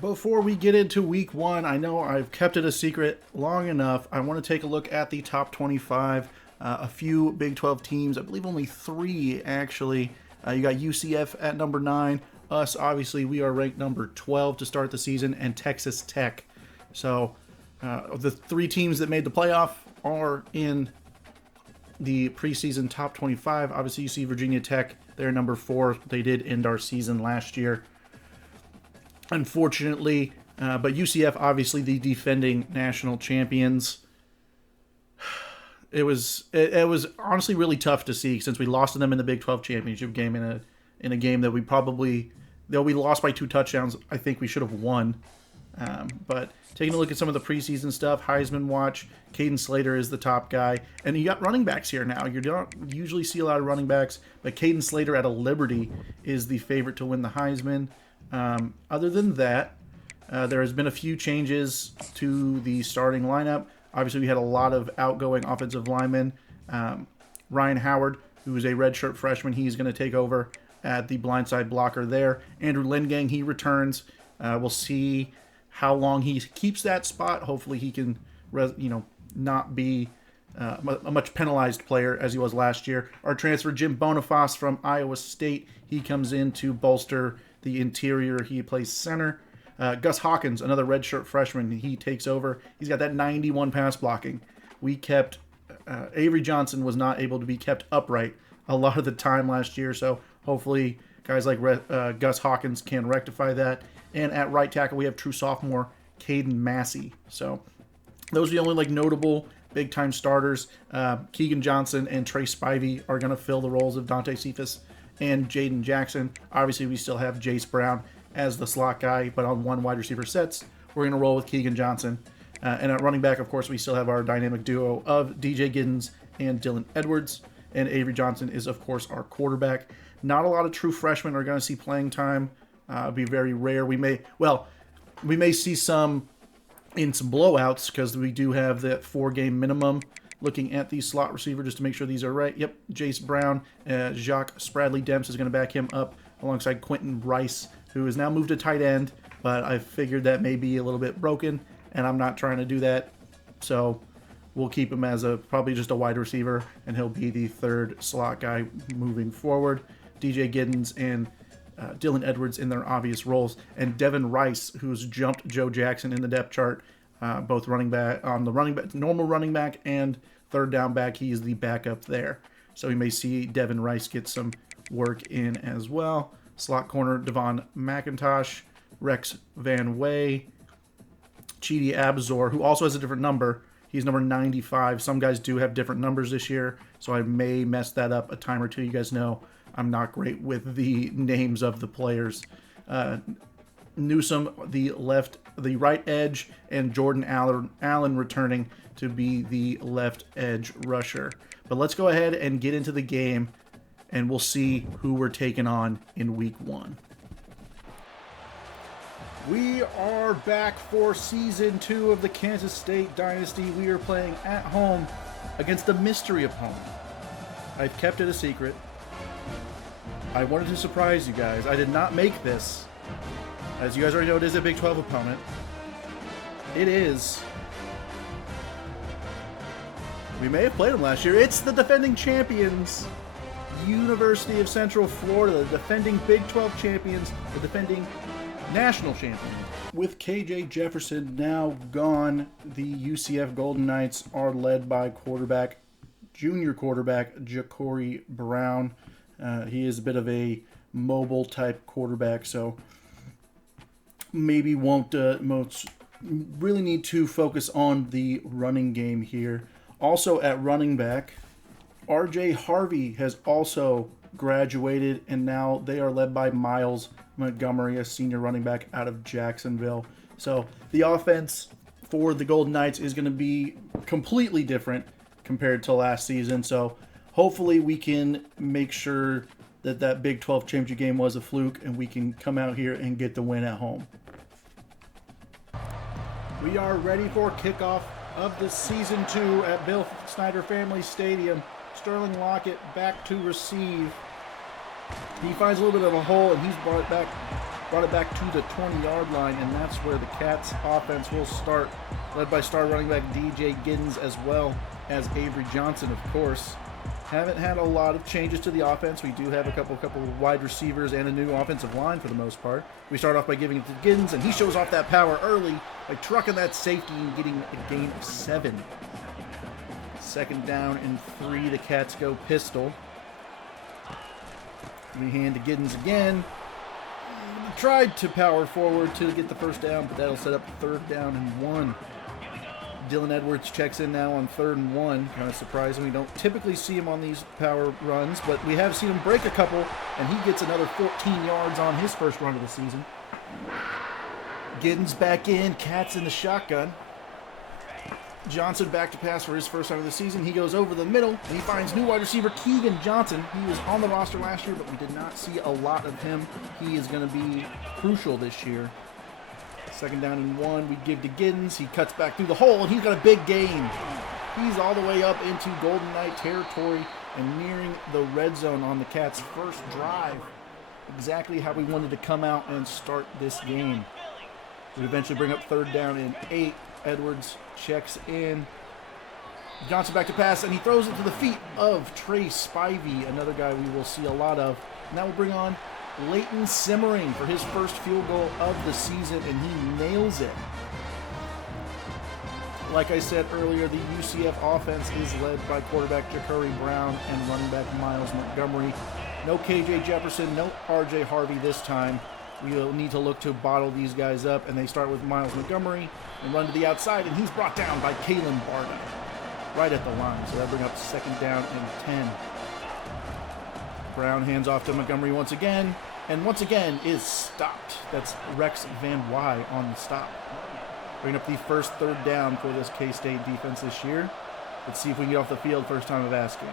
Before we get into week one, I know I've kept it a secret long enough. I want to take a look at the top 25. A few Big 12 teams, I believe only three actually. You got UCF at number 9. Us, obviously, we are ranked number 12 to start the season, and Texas Tech. So the three teams that made the playoff are in the preseason top 25. Obviously, you see Virginia Tech, they're number 4. They did end our season last year, unfortunately. But UCF, obviously the defending national champions. It was honestly really tough to see since we lost to them in the Big 12 championship game in a game that though we lost by 2 touchdowns, I think we should have won. But taking a look at some of the preseason stuff, Heisman watch, Caden Slater is the top guy. And you got running backs here now. You don't usually see a lot of running backs, but Caden Slater out of Liberty is the favorite to win the Heisman. Other than that, there has been a few changes to the starting lineup. Obviously, we had a lot of outgoing offensive linemen. Ryan Howard, who is a redshirt freshman, he's going to take over at the blindside blocker there. Andrew Lengang, he returns. We'll see how long he keeps that spot. Hopefully, he can, not be a much penalized player as he was last year. Our transfer, Jim Boniface from Iowa State, he comes in to bolster the interior. He plays center. Gus Hawkins, another redshirt freshman, he takes over. He's got that 91 pass blocking. We kept Avery Johnson was not able to be kept upright a lot of the time last year, so hopefully guys like Gus Hawkins can rectify that. And at right tackle, we have true sophomore Caden Massey. So those are the only notable big-time starters. Keegan Johnson and Trey Spivey are going to fill the roles of Dante Cephas and Jaden Jackson. Obviously, we still have Jace Brown as the slot guy, but on one wide receiver sets, we're going to roll with Keegan Johnson. And at running back, of course, we still have our dynamic duo of DJ Giddens and Dylan Edwards. And Avery Johnson is, of course, our quarterback. Not a lot of true freshmen are going to see playing time. It'll be very rare. We may see some in some blowouts because we do have that 4-game minimum. Looking at the slot receiver just to make sure these are right. Yep, Jace Brown, Jacques Spradley-Demps is going to back him up alongside Quentin Rice, who has now moved to tight end, but I figured that may be a little bit broken, and I'm not trying to do that. So we'll keep him as probably just a wide receiver, and he'll be the third slot guy moving forward. DJ Giddens and Dylan Edwards in their obvious roles, and Devin Rice, who's jumped Joe Jackson in the depth chart, both running back on the normal running back and third down back. He is the backup there, so we may see Devin Rice get some work in as well. Slot corner Devon McIntosh, Rex Van Way, Chidi Abzor, who also has a different number. He's number 95. Some guys do have different numbers this year, so I may mess that up a time or two. You guys know I'm not great with the names of the players. Newsome, the right edge, and Jordan Allen returning to be the left edge rusher. But let's go ahead and get into the game, and we'll see who we're taking on in week 1. We are back for season 2 of the Kansas State Dynasty. We are playing at home against a mystery opponent. I've kept it a secret. I wanted to surprise you guys. I did not make this. As you guys already know, it is a Big 12 opponent. It is. We may have played them last year. It's the defending champions, University of Central Florida, the defending Big 12 champions, the defending national champion. With KJ Jefferson now gone, the UCF Golden Knights are led by junior quarterback Ja'Cory Brown. He is a bit of a mobile type quarterback, so maybe won't really need to focus on the running game here. Also at running back, RJ Harvey has also graduated, and now they are led by Miles Montgomery, a senior running back out of Jacksonville. So the offense for the Golden Knights is going to be completely different compared to last season. So hopefully we can make sure that Big 12 championship game was a fluke and we can come out here and get the win at home. We are ready for kickoff of the season 2 at Bill Snyder Family Stadium. Sterling Lockett back to receive. He finds a little bit of a hole, and he's brought it back brought it back to the 20-yard line, and that's where the Cats offense will start, led by star running back DJ Giddens as well as Avery Johnson, of course. Haven't had a lot of changes to the offense. We do have a couple of wide receivers and a new offensive line for the most part. We start off by giving it to Giddens, and he shows off that power early by trucking that safety and getting a gain of 7. Second down and 3, the Cats go pistol. We hand to Giddens again. Tried to power forward to get the first down, but that'll set up 3rd down and 1. Dylan Edwards checks in now on 3rd and 1. Kind of surprising. We don't typically see him on these power runs, but we have seen him break a couple, and he gets another 14 yards on his first run of the season. Giddens back in. Cats in the shotgun. Johnson back to pass for his first time of the season. He goes over the middle, and he finds new wide receiver Keegan Johnson. He was on the roster last year, but we did not see a lot of him. He is going to be crucial this year. 2nd down and 1, we give to Giddens. He cuts back through the hole, and he's got a big gain. He's all the way up into Golden Knight territory and nearing the red zone on the Cats' first drive. Exactly how we wanted to come out and start this game. We eventually bring up 3rd down and 8. Edwards checks in. Johnson back to pass, and he throws it to the feet of Trey Spivey, another guy we will see a lot of. And that will bring on Leighton Simmering for his first field goal of the season, and he nails it. Like I said earlier, the UCF offense is led by quarterback Ja'Cory Brown and running back Miles Montgomery. No KJ Jefferson, no RJ Harvey this time. We will need to look to bottle these guys up, and they start with Miles Montgomery and run to the outside, and he's brought down by Kalen Barton right at the line. So that brings up 2nd down and 10. Brown hands off to Montgomery once again, and once again is stopped. That's Rex Van Wy on the stop. Bring up the first 3rd down for this K-State defense this year. Let's see if we can get off the field first time of asking.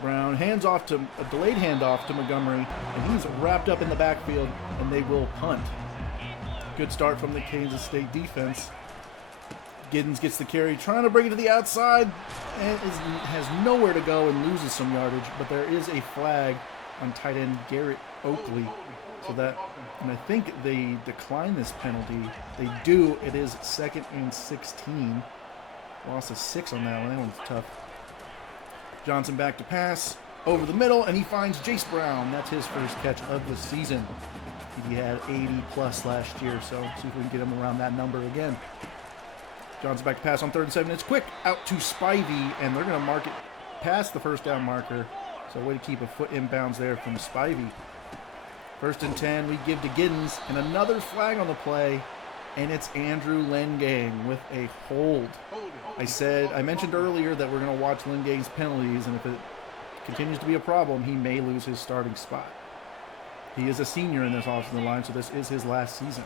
Brown hands off to a delayed handoff to Montgomery, and he's wrapped up in the backfield, and they will punt. Good start from the Kansas State defense. Giddens gets the carry, trying to bring it to the outside, and has nowhere to go and loses some yardage, but there is a flag on tight end Garrett Oakley. So that, and I think they decline this penalty. They do. It is 2nd and 16. Loss of 6 on that one. That one's tough. Johnson back to pass, over the middle, and he finds Jace Brown. That's his first catch of the season. He had 80-plus last year, so see if we can get him around that number again. Johnson back to pass on 3rd and 7. It's quick out to Spivey, and they're going to mark it past the first down marker. So way to keep a foot inbounds there from Spivey. 1st and 10, we give to Giddens, and another flag on the play, and it's Andrew Lengang with a hold. I mentioned earlier that we're going to watch Lengang's penalties, and if it continues to be a problem, he may lose his starting spot. He is a senior in this offensive line, so this is his last season.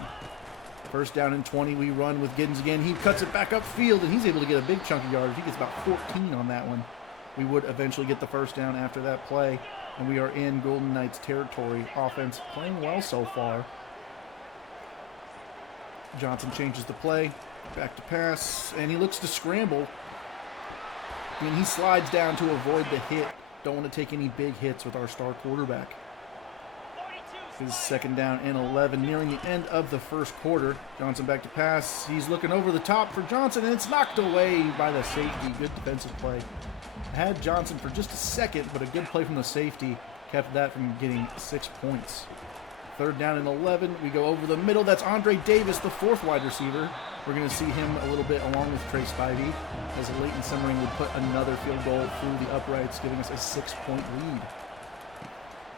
1st down and 20, we run with Giddens again. He cuts it back upfield, and he's able to get a big chunk of yardage. He gets about 14 on that one. We would eventually get the 1st down after that play, and we are in Golden Knights territory. Offense playing well so far. Johnson changes the play, back to pass, and he looks to scramble. And he slides down to avoid the hit. Don't want to take any big hits with our star quarterback. This is 2nd down and 11, nearing the end of the first quarter. Johnson back to pass. He's looking over the top for Johnson, and it's knocked away by the safety. Good defensive play. Had Johnson for just a second, but a good play from the safety kept that from getting 6 points. 3rd down and 11. We go over the middle. That's Andre Davis, the 4th wide receiver. We're going to see him a little bit along with Trey Spivey, as Leighton Simmering would put another field goal through the uprights, giving us a 6-point lead.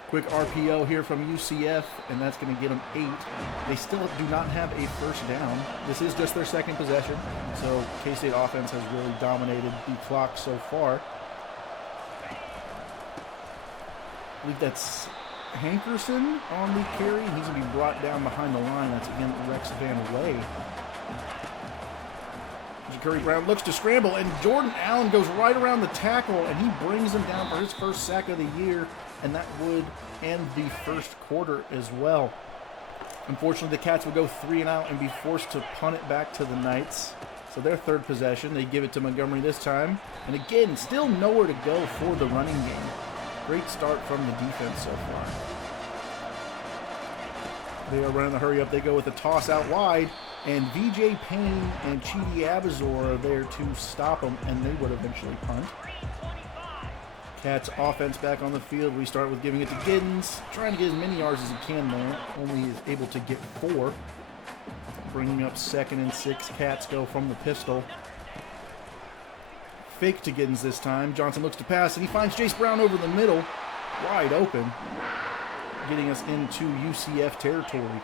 Quick RPO here from UCF, and that's going to get them 8. They still do not have a 1st down. This is just their 2nd possession, so K-State offense has really dominated the clock so far. I believe that's Hankerson on the carry, and he's going to be brought down behind the line. That's again Rex Van Way. Ja'Cory Brown looks to scramble, and Jordan Allen goes right around the tackle, and he brings him down for his first sack of the year, and that would end the first quarter as well. Unfortunately, the Cats would go 3 and out and be forced to punt it back to the Knights. So their 3rd possession, they give it to Montgomery this time. And again, still nowhere to go for the running game. Great start from the defense so far. They are running the hurry up. They go with a toss out wide, and VJ Payne and Chidi Abazor are there to stop them, and they would eventually punt. Cats offense back on the field. We start with giving it to Giddens, trying to get as many yards as he can there. Only is able to get 4. Bringing up 2nd and 6. Cats go from the pistol. Fake to Giddens this time. Johnson looks to pass, and he finds Jace Brown over the middle, wide open, getting us into UCF territory.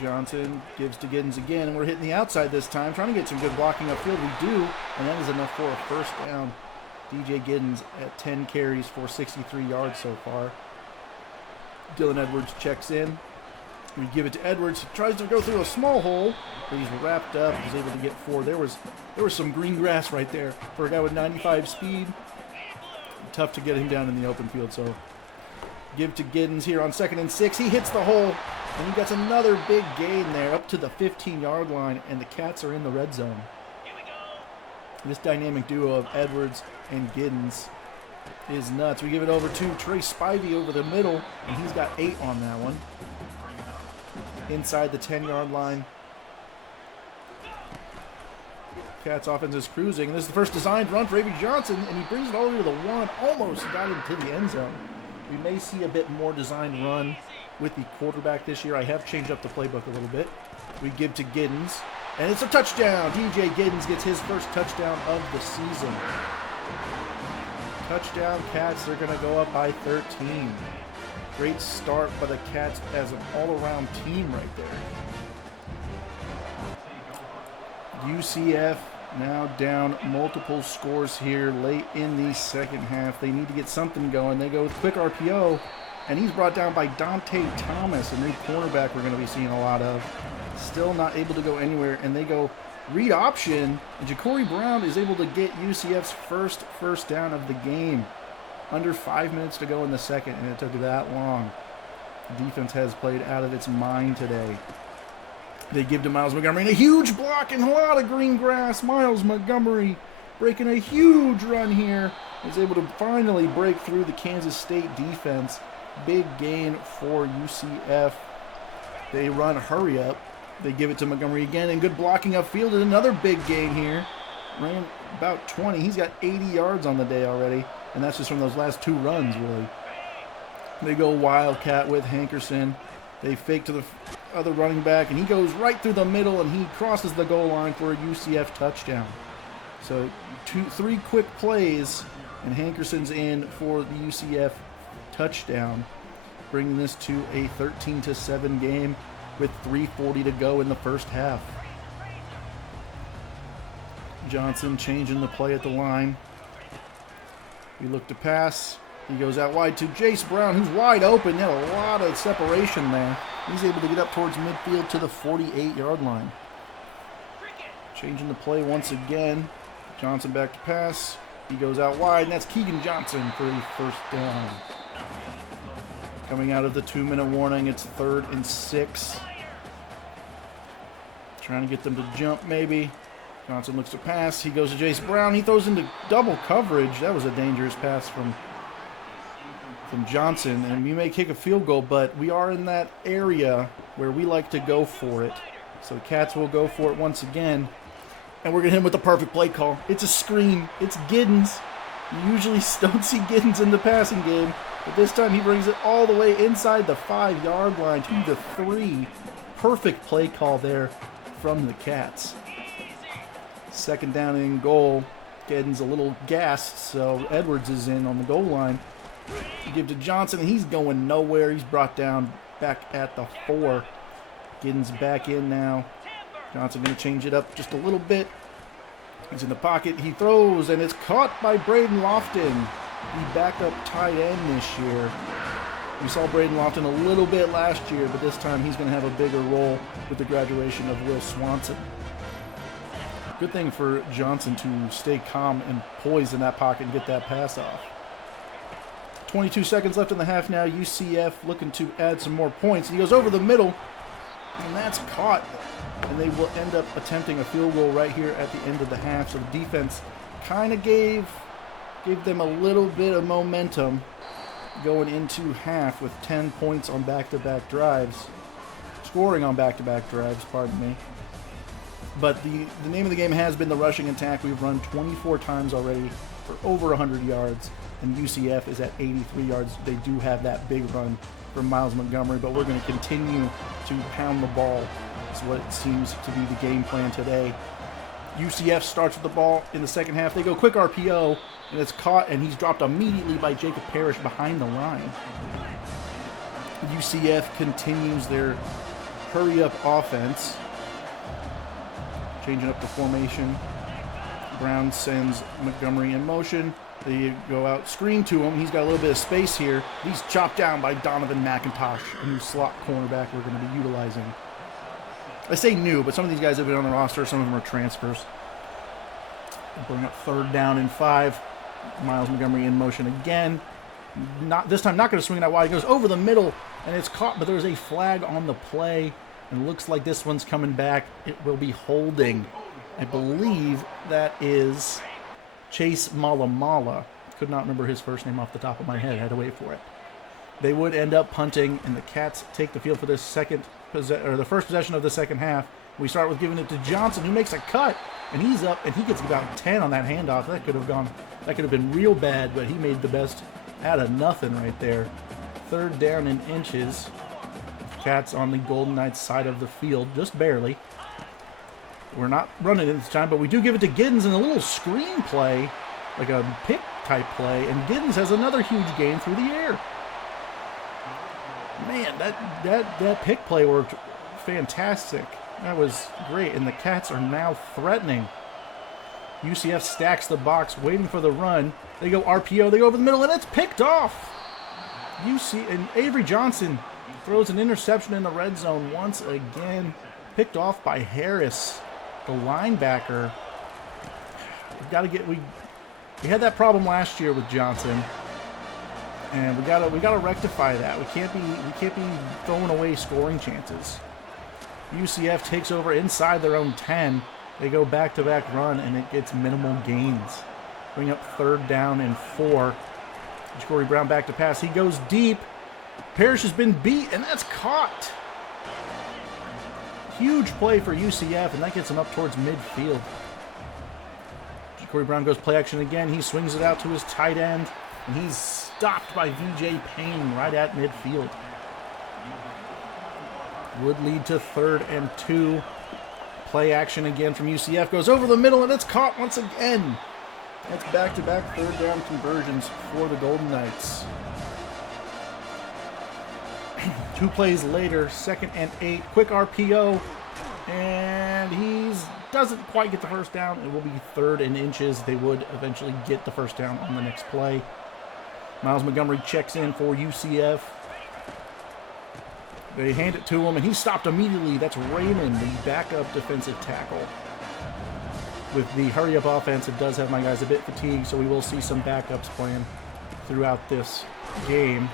Johnson gives to Giddens again, and we're hitting the outside this time, trying to get some good blocking upfield. We do, and that is enough for a first down. DJ Giddens at 10 carries for 63 yards so far. Dylan Edwards checks in. We give it to Edwards. He tries to go through a small hole, but he's wrapped up. He's able to get 4. There was some green grass right there for a guy with 95 speed. Tough to get him down in the open field, so give to Giddens here on 2nd and 6. He hits the hole, and he gets another big gain there up to the 15-yard line, and the Cats are in the red zone. This dynamic duo of Edwards and Giddens is nuts. We give it over to Trey Spivey over the middle, and he's got 8 on that one. Inside the 10-yard line. Cats offense is cruising. This is the first designed run for Avery Johnson, and he brings it all the way to the 1. Almost got into the end zone. We may see a bit more designed run with the quarterback this year. I have changed up the playbook a little bit. We give to Giddens, and it's a touchdown. DJ Giddens gets his first touchdown of the season. Touchdown Cats. They're going to go up by 13. Great start by the Cats as an all-around team right there. UCF now down multiple scores here late in the second half. They need to get something going. They go with quick RPO, and he's brought down by Dante Thomas, a new cornerback we're going to be seeing a lot of. Still not able to go anywhere, and they go read option, and Ja'Cory Brown is able to get UCF's first down of the game. Under 5 minutes to go in the second, and it took that long. The defense has played out of its mind today. They give to Miles Montgomery, and a huge block and a lot of green grass. Miles Montgomery breaking a huge run here. Is able to finally break through the Kansas State defense. Big gain for UCF. They run hurry up. They give it to Montgomery again, and good blocking upfield, and another big gain here. Ran about 20. He's got 80 yards on the day already, and that's just from those last 2 runs, really. They go Wildcat with Hankerson. They fake to the other running back, and he goes right through the middle, and he crosses the goal line for a UCF touchdown. So 3 quick plays, and Hankerson's in for the UCF touchdown, bringing this to a 13-7 game with 3:40 to go in the first half. Johnson changing the play at the line. We look to pass. He goes out wide to Jace Brown, who's wide open. He had a lot of separation there. He's able to get up towards midfield to the 48-yard line. Changing the play once again. Johnson back to pass. He goes out wide, and that's Keegan Johnson for the first down. Coming out of the 2-minute warning, it's 3rd and 6. Trying to get them to jump, maybe. Johnson looks to pass. He goes to Jace Brown. He throws into double coverage. That was a dangerous pass from Johnson, and we may kick a field goal, but we are in that area where we like to go for it. So the Cats will go for it once again, and we're going to hit him with the perfect play call. It's a screen. It's Giddens. You usually don't see Giddens in the passing game, but this time he brings it all the way inside the 5-yard line to the 3. Perfect play call there from the Cats. 2nd down and goal. Giddens a little gassed, so Edwards is in on the goal line. You give to Johnson, and he's going nowhere. He's brought down back at the 4. Giddens back in now. Johnson going to change it up just a little bit. He's in the pocket. He throws, and it's caught by Braden Lofton, the backup tight end this year. We saw Braden Lofton a little bit last year, but this time he's going to have a bigger role with the graduation of Will Swanson. Good thing for Johnson to stay calm and poised in that pocket and get that pass off. 22 seconds left in the half now. UCF looking to add some more points. He goes over the middle, and that's caught. And they will end up attempting a field goal right here at the end of the half. So the defense kind of gave them a little bit of momentum. going into half with 10 points on back-to-back drives. Scoring on back-to-back drives, pardon me. But the name of the game has been the rushing attack. We've run 24 times already for over 100 yards, and UCF is at 83 yards. They do have that big run from Miles Montgomery, but we're going to continue to pound the ball. That's what it seems to be the game plan today. UCF starts with the ball in the second half. They go quick RPO, and it's caught, and he's dropped immediately by Jacob Parrish behind the line. UCF continues their hurry-up offense, changing up the formation. Brown sends Montgomery in motion. They go out, screen to him. He's got a little bit of space here. He's chopped down by Donovan McIntosh, a new slot cornerback we're going to be utilizing. I say new, but some of these guys have been on the roster. Some of them are transfers. We'll bring up 3rd down and 5. Miles Montgomery in motion again. This time not going to swing it out wide. He goes over the middle, and it's caught, but there's a flag on the play. And it looks like this one's coming back. It will be holding. I believe that is Chase Malamala. Could not remember his first name off the top of my head. I had to wait for it. They would end up punting, and the Cats take the field for this the first possession of the second half. We start with giving it to Johnson, who makes a cut, and he's up, and he gets about 10 on that handoff. That could have been real bad, but he made the best out of nothing right there. 3rd down and inches. Cats on the Golden Knights side of the field, just barely. We're not running it this time, but we do give it to Giddens in a little screen play, like a pick type play, and Giddens has another huge gain through the air. Man, that pick play worked fantastic. That was great, and the Cats are now threatening. UCF stacks the box, waiting for the run. They go RPO, they go over the middle, and it's picked off. And Avery Johnson throws an interception in the red zone once again. Picked off by Harris, the linebacker. We had that problem last year with Johnson, and we gotta rectify that. We can't be throwing away scoring chances. UCF takes over inside their own 10. They go back-to-back run, and it gets minimal gains. Bring up 3rd down and 4. Corey Brown back to pass. He goes deep. Parrish has been beat, and that's caught. Huge play for UCF, and that gets him up towards midfield. Corey Brown goes play action again. He swings it out to his tight end, and he's stopped by VJ Payne right at midfield. Would lead to 3rd and 2. Play action again from UCF. Goes over the middle, and it's caught once again. That's back-to-back 3rd down conversions for the Golden Knights. 2 plays later, 2nd and 8. Quick RPO, and he doesn't quite get the first down. It will be 3rd and inches. They would eventually get the first down on the next play. Miles Montgomery checks in for UCF. They hand it to him, and he's stopped immediately. That's Raymond, the backup defensive tackle. With the hurry-up offense, it does have my guys a bit fatigued, so we will see some backups playing throughout this game.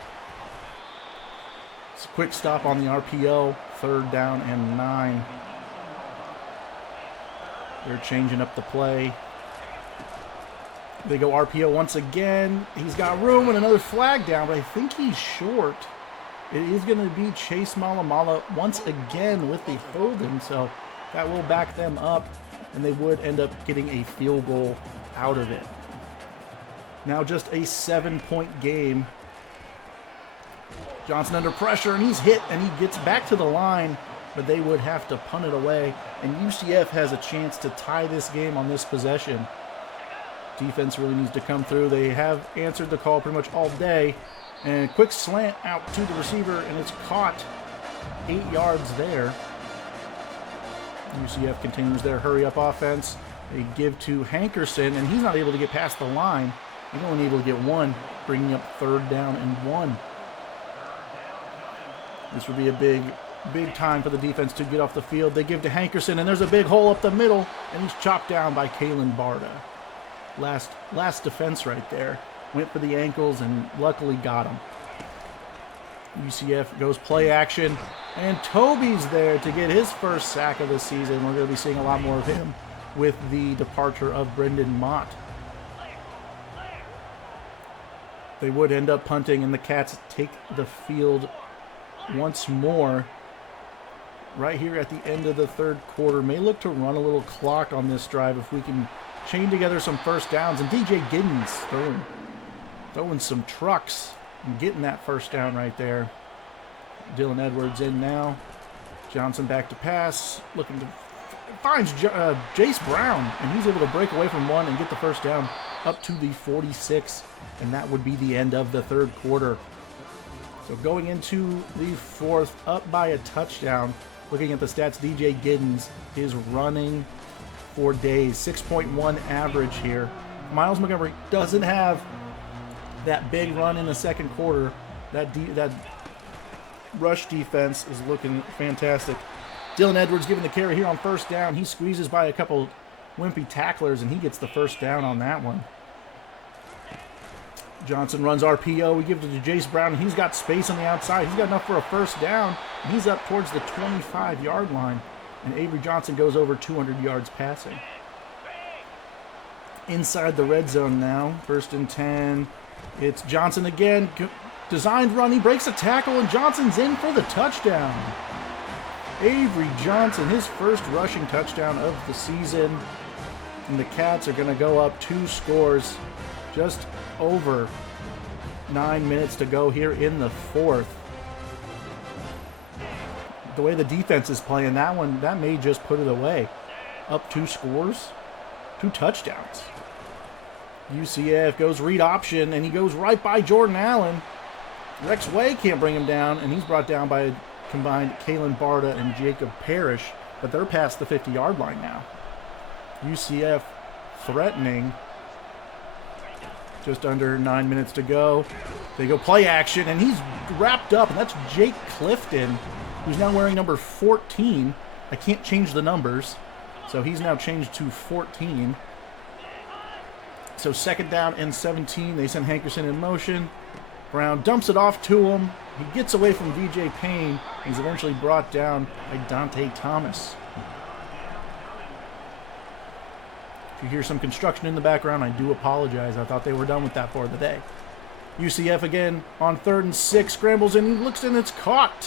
It's a quick stop on the RPO, 3rd down and 9. They're changing up the play. They go RPO once again. He's got room and another flag down, but I think he's short. It is going to be Chase Malamala once again with the holding, so that will back them up, and they would end up getting a field goal out of it. Now just a 7-point game. Johnson under pressure, and he's hit, and he gets back to the line, but they would have to punt it away, and UCF has a chance to tie this game on this possession. Defense really needs to come through. They have answered the call pretty much all day. And a quick slant out to the receiver, and it's caught 8 yards there. UCF continues their hurry-up offense. They give to Hankerson, and he's not able to get past the line. He's only able to get 1, bringing up 3rd down and 1. This would be a big time for the defense to get off the field. They give to Hankerson, and there's a big hole up the middle, and he's chopped down by Kalen Barta. Last defense right there. Went for the ankles and luckily got him. UCF goes play action, and Toby's there to get his first sack of the season. We're going to be seeing a lot more of him with the departure of Brendan Mott. They would end up punting, and the Cats take the field once more. Right here at the end of the third quarter. May look to run a little clock on this drive if we can chain together some first downs. And DJ Giddens throwing some trucks and getting that first down right there. Dylan Edwards in now. Johnson back to pass. Looking to finds Jace Brown, and he's able to break away from one and get the first down up to the 46. And that would be the end of the third quarter. So going into the fourth, up by a touchdown. Looking at the stats, DJ Giddens is running for days. 6.1 average here. Miles Montgomery doesn't have that big run in the second quarter. That rush defense is looking fantastic. Dylan Edwards giving the carry here on first down. He squeezes by a couple wimpy tacklers, and he gets the first down on that one. Johnson runs RPO. We give it to Jace Brown. He's got space on the outside. He's got enough for a first down. He's up towards the 25-yard line. And Avery Johnson goes over 200 yards passing. Inside the red zone now. 1st and 10. It's Johnson again. Designed run. He breaks a tackle, and Johnson's in for the touchdown. Avery Johnson, his first rushing touchdown of the season. And the Cats are going to go up 2 scores. Just over 9 minutes to go here in the fourth. The way the defense is playing, that may just put it away. Up 2 scores, 2 touchdowns. UCF goes read option, and he goes right by Jordan Allen. Rex Way can't bring him down, and he's brought down by a combined Kalen Barta and Jacob Parrish, but they're past the 50-yard line now. UCF threatening. Just under 9 minutes to go. They go play action, and he's wrapped up, and that's Jake Clifton, who's now wearing number 14. I can't change the numbers, so he's now changed to 14. So 2nd down and 17. They send Hankerson in motion. Brown dumps it off to him. He gets away from VJ Payne. He's eventually brought down by Dante Thomas. If you hear some construction in the background, I do apologize. I thought they were done with that for the day. UCF again on 3rd and 6. Scrambles in. He looks in. It's caught.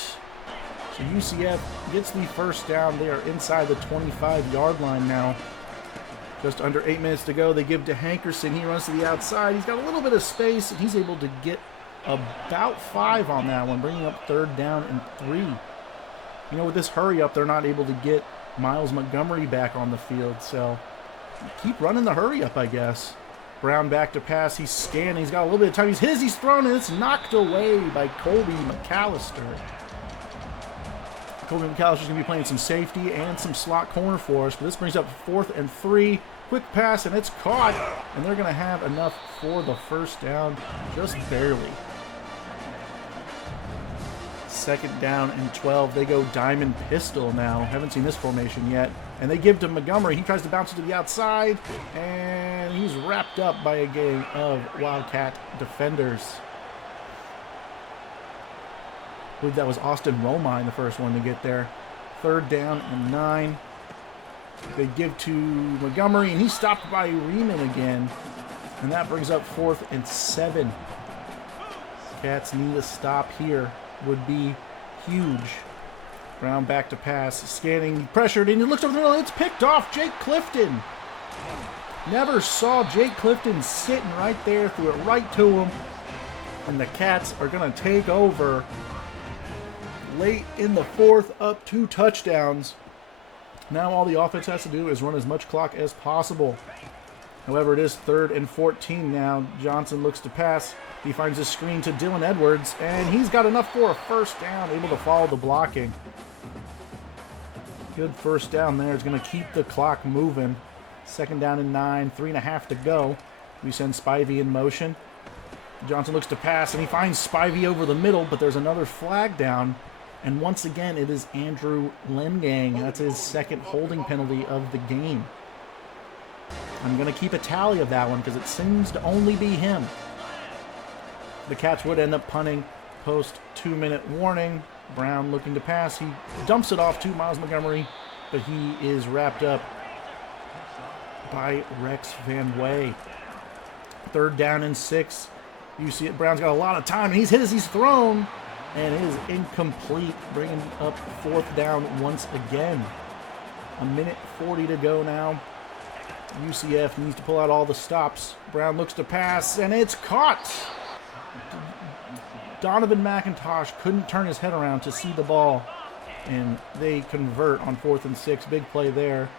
So UCF gets the first down. They are inside the 25-yard line now. Just under 8 minutes to go. They give to Hankerson. He runs to the outside. He's got a little bit of space, and he's able to get about 5 on that one, bringing up 3rd down and 3. You know, with this hurry up, they're not able to get Miles Montgomery back on the field, so keep running the hurry up, I guess. Brown back to pass. He's scanning. He's got a little bit of time. He's thrown, and it's knocked away by Colby McAllister. Colby McAllister's going to be playing some safety and some slot corner for us, but this brings up 4th and 3. Quick pass, and it's caught, and they're going to have enough for the first down, just barely. 2nd down and 12. They go diamond pistol now. Haven't seen this formation yet. And they give to Montgomery. He tries to bounce it to the outside, and he's wrapped up by a gang of Wildcat defenders. I believe that was Austin Romine, the first one to get there. 3rd down and 9. They give to Montgomery, and he's stopped by Riemann again. And that brings up 4th and 7. Cats need a stop here. Would be huge. Brown back to pass. Scanning, pressured, and he looks over the middle. It's picked off. Jake Clifton. Never saw Jake Clifton sitting right there. Threw it right to him. And the Cats are going to take over late in the fourth, up 2 touchdowns. Now all the offense has to do is run as much clock as possible. However, it is 3rd and 14 now. Johnson looks to pass. He finds a screen to Dylan Edwards, and he's got enough for a first down, able to follow the blocking. Good first down there. It's going to keep the clock moving. 2nd down and 9, 3.5 to go. We send Spivey in motion. Johnson looks to pass, and he finds Spivey over the middle, but there's another flag down. And once again, it is Andrew Lengang. That's his 2nd holding penalty of the game. I'm going to keep a tally of that one because it seems to only be him. The Cats would end up punting post 2-minute warning. Brown looking to pass. He dumps it off to Miles Montgomery, but he is wrapped up by Rex Van Way. 3rd down and 6. UCF Brown's got a lot of time. He's hit as he's thrown, and it is incomplete, bringing up 4th down once again. 1:40 to go now. UCF needs to pull out all the stops. Brown looks to pass, and it's caught. Donovan McIntosh couldn't turn his head around to see the ball, and they convert on 4th and 6. Big play there.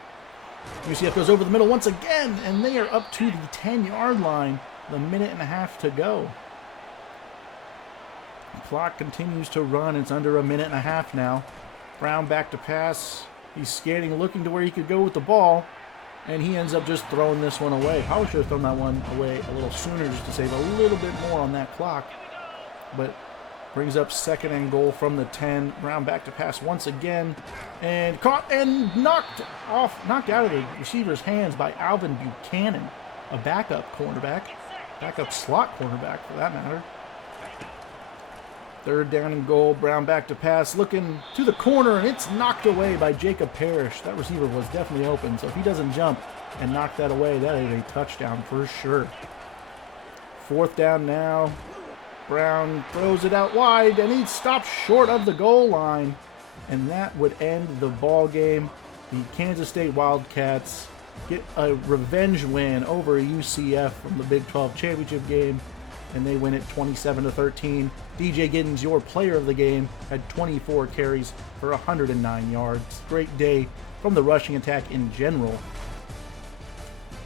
UCF goes over the middle once again, and they are up to the 10-yard line. The 1.5 to go. The clock continues to run. It's under 1.5 now. Brown back to pass. He's scanning, looking to where he could go with the ball, and he ends up just throwing this one away. Probably should have thrown that one away a little sooner just to save a little bit more on that clock. But brings up 2nd and goal from the 10. Brown back to pass once again, and caught and knocked out of the receiver's hands by Alvin Buchanan, a backup cornerback, backup slot cornerback for that matter. 3rd down and goal. Brown back to pass, looking to the corner, and it's knocked away by Jacob Parrish. That receiver was definitely open, so if he doesn't jump and knock that away, that is a touchdown for sure. 4th down now. Brown throws it out wide, and he stops short of the goal line, and that would end the ball game. The Kansas State Wildcats get a revenge win over UCF from the Big 12 championship game, and they win it 27-13. DJ Giddens, your player of the game, had 24 carries for 109 yards. Great day from the rushing attack in general.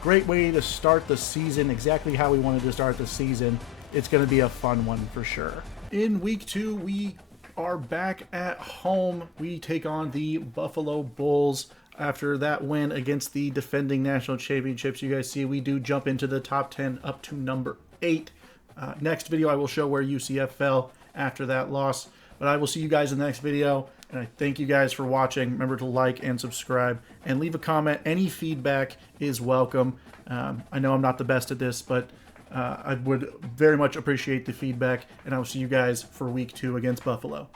Great way to start the season, exactly how we wanted to start the season. It's going to be a fun one for sure. In week 2, we are back at home. We take on the Buffalo Bulls. After that win against the defending national championships, you guys see we do jump into the top 10 up to number 8. Next video, I will show where UCF fell after that loss. But I will see you guys in the next video, and I thank you guys for watching. Remember to like and subscribe, and leave a comment. Any feedback is welcome. I know I'm not the best at this, but I would very much appreciate the feedback, and I will see you guys for week 2 against Buffalo.